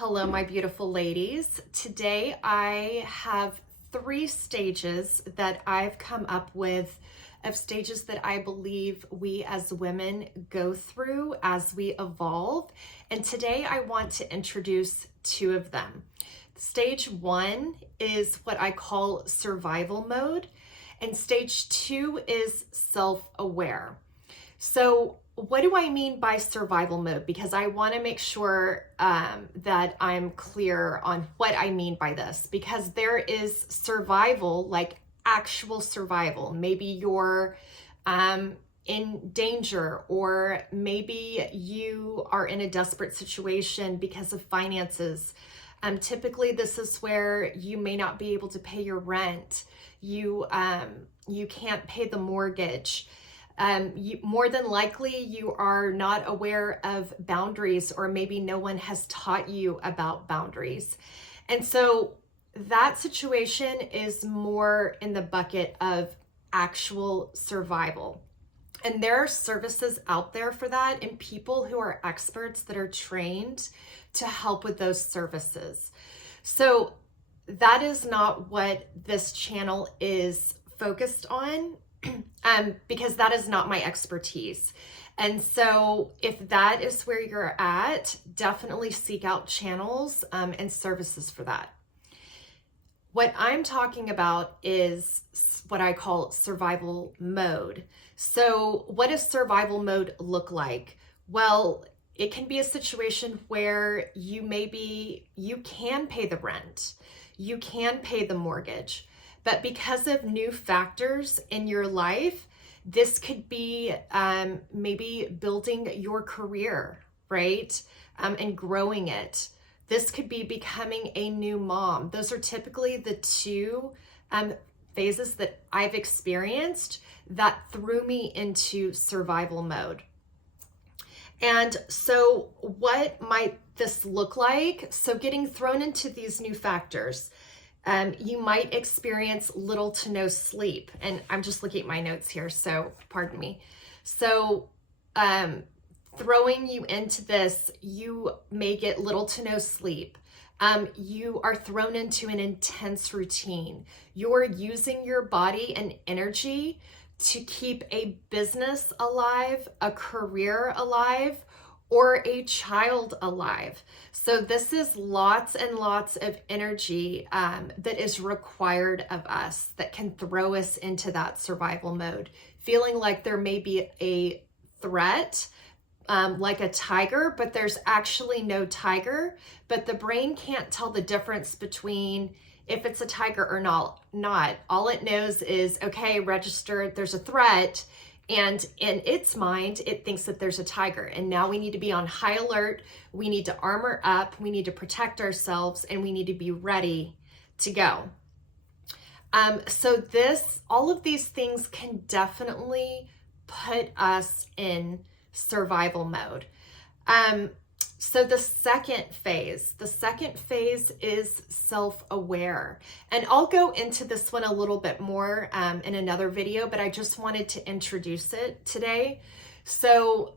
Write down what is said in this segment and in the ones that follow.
Hello, my beautiful ladies. Today I have 3 stages that I've come up with of stages that I believe we as women go through as we evolve. And today I want to introduce 2 of them. Stage 1 is what I call survival mode, and stage 2 is self-aware. So what do I mean by survival mode? Because I want to make sure that I'm clear on what I mean by this, because there is survival, like actual survival. Maybe you're in danger, or maybe you are in a desperate situation because of finances. Typically, this is where you may not be able to pay your rent. You can't pay the mortgage. More than likely, you are not aware of boundaries, or maybe no one has taught you about boundaries. And so that situation is more in the bucket of actual survival. And there are services out there for that, and people who are experts that are trained to help with those services. So that is not what this channel is focused on. Because that is not my expertise. And so if that is where you're at, definitely seek out channels and services for that. What I'm talking about is what I call survival mode. So what does survival mode look like? Well, it can be a situation where you can pay the rent, you can pay the mortgage, but because of new factors in your life, this could be maybe building your career, right? And growing it. This could be becoming a new mom. Those are typically the 2 phases that I've experienced that threw me into survival mode. And so what might this look like? So getting thrown into these new factors. You might experience little to no sleep. And I'm just looking at my notes here, so pardon me. So throwing you into this, you may get little to no sleep. You are thrown into an intense routine. You're using your body and energy to keep a business alive, a career alive, or a child alive. So this is lots and lots of energy that is required of us, that can throw us into that survival mode, feeling like there may be a threat, like a tiger, but there's actually no tiger. But the brain can't tell the difference between if it's a tiger or not. All it knows is, okay, registered, there's a threat. And in its mind, it thinks that there's a tiger. And now we need to be on high alert. We need to armor up. We need to protect ourselves, and we need to be ready to go. So all of these things can definitely put us in survival mode. So the second phase is self-aware. And I'll go into this one a little bit more in another video, but I just wanted to introduce it today. So,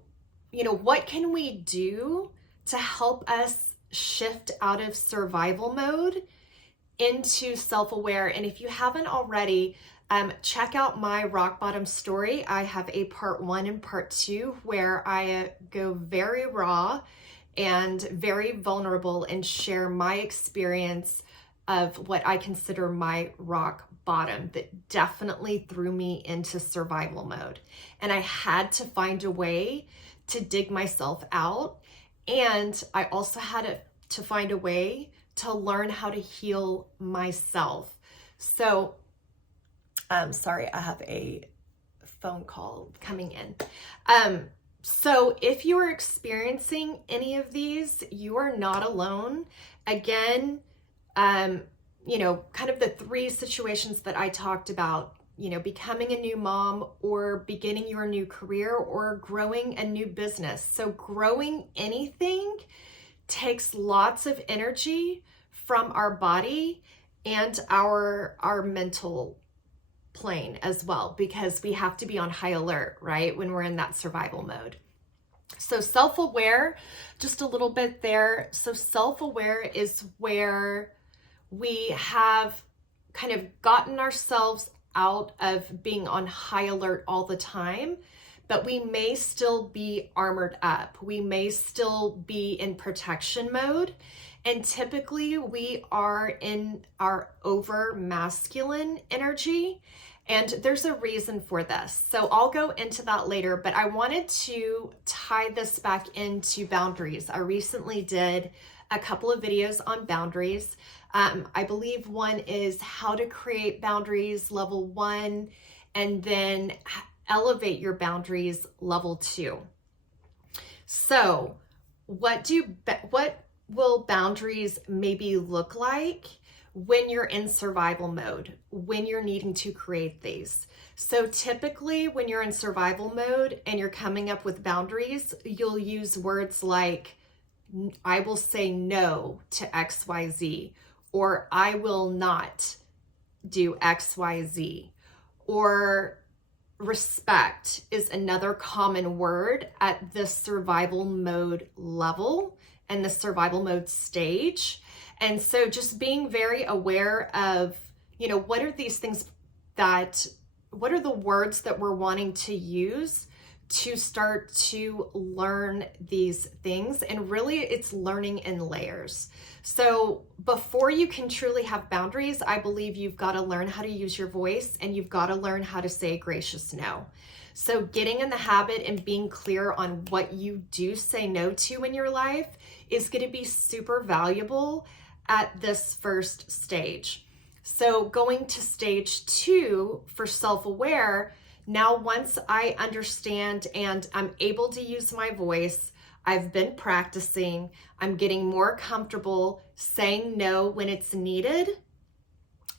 what can we do to help us shift out of survival mode into self-aware? And if you haven't already, check out my rock bottom story. I have a part 1 and part 2 where I go very raw and very vulnerable and share my experience of what I consider my rock bottom that definitely threw me into survival mode. And I had to find a way to dig myself out. And I also had to find a way to learn how to heal myself. So, sorry, I have a phone call coming in. So if you are experiencing any of these, you are not alone. Again, kind of the 3 situations that I talked about, becoming a new mom, or beginning your new career, or growing a new business. So growing anything takes lots of energy from our body and our mental plane as well, because we have to be on high alert, right, when we're in that survival mode. So self-aware, just a little bit there. So self-aware is where we have kind of gotten ourselves out of being on high alert all the time, but we may still be armored up. We may still be in protection mode. And typically we are in our over masculine energy. And there's a reason for this. So I'll go into that later, but I wanted to tie this back into boundaries. I recently did a couple of videos on boundaries. I believe one is how to create boundaries, level 1, and then elevate your boundaries, level 2. So what will boundaries maybe look like when you're in survival mode, when you're needing to create these? So typically when you're in survival mode and you're coming up with boundaries, you'll use words like, I will say no to XYZ, or I will not do XYZ, or respect is another common word at the survival mode level and the survival mode stage. And so just being very aware of, what are these things what are the words that we're wanting to use to start to learn these things? And really it's learning in layers. So before you can truly have boundaries, I believe you've got to learn how to use your voice, and you've got to learn how to say a gracious no. So getting in the habit and being clear on what you do say no to in your life is going to be super valuable at this first stage. So going to stage 2 for self-aware, now once I understand and I'm able to use my voice, I've been practicing, I'm getting more comfortable saying no when it's needed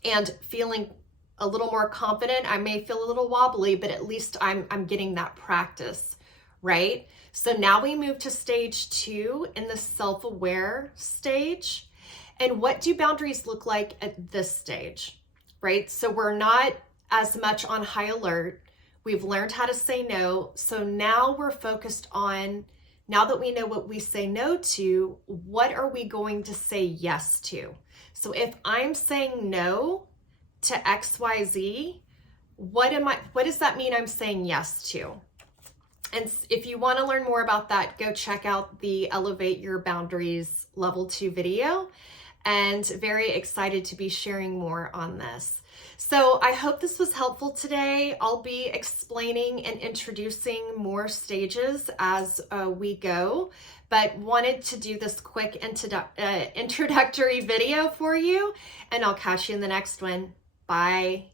and feeling a little more confident. I may feel a little wobbly, but at least I'm getting that practice, right? So now we move to stage 2 in the self-aware stage. And what do boundaries look like at this stage, right? So we're not as much on high alert. We've learned how to say no. So now we're focused on, now that we know what we say no to, what are we going to say yes to? So if I'm saying no to XYZ, what does that mean I'm saying yes to? And if you want to learn more about that, go check out the Elevate Your Boundaries Level 2 video. And very excited to be sharing more on this. So I hope this was helpful today. I'll be explaining and introducing more stages as we go, but wanted to do this quick introductory video for you, and I'll catch you in the next one. Bye.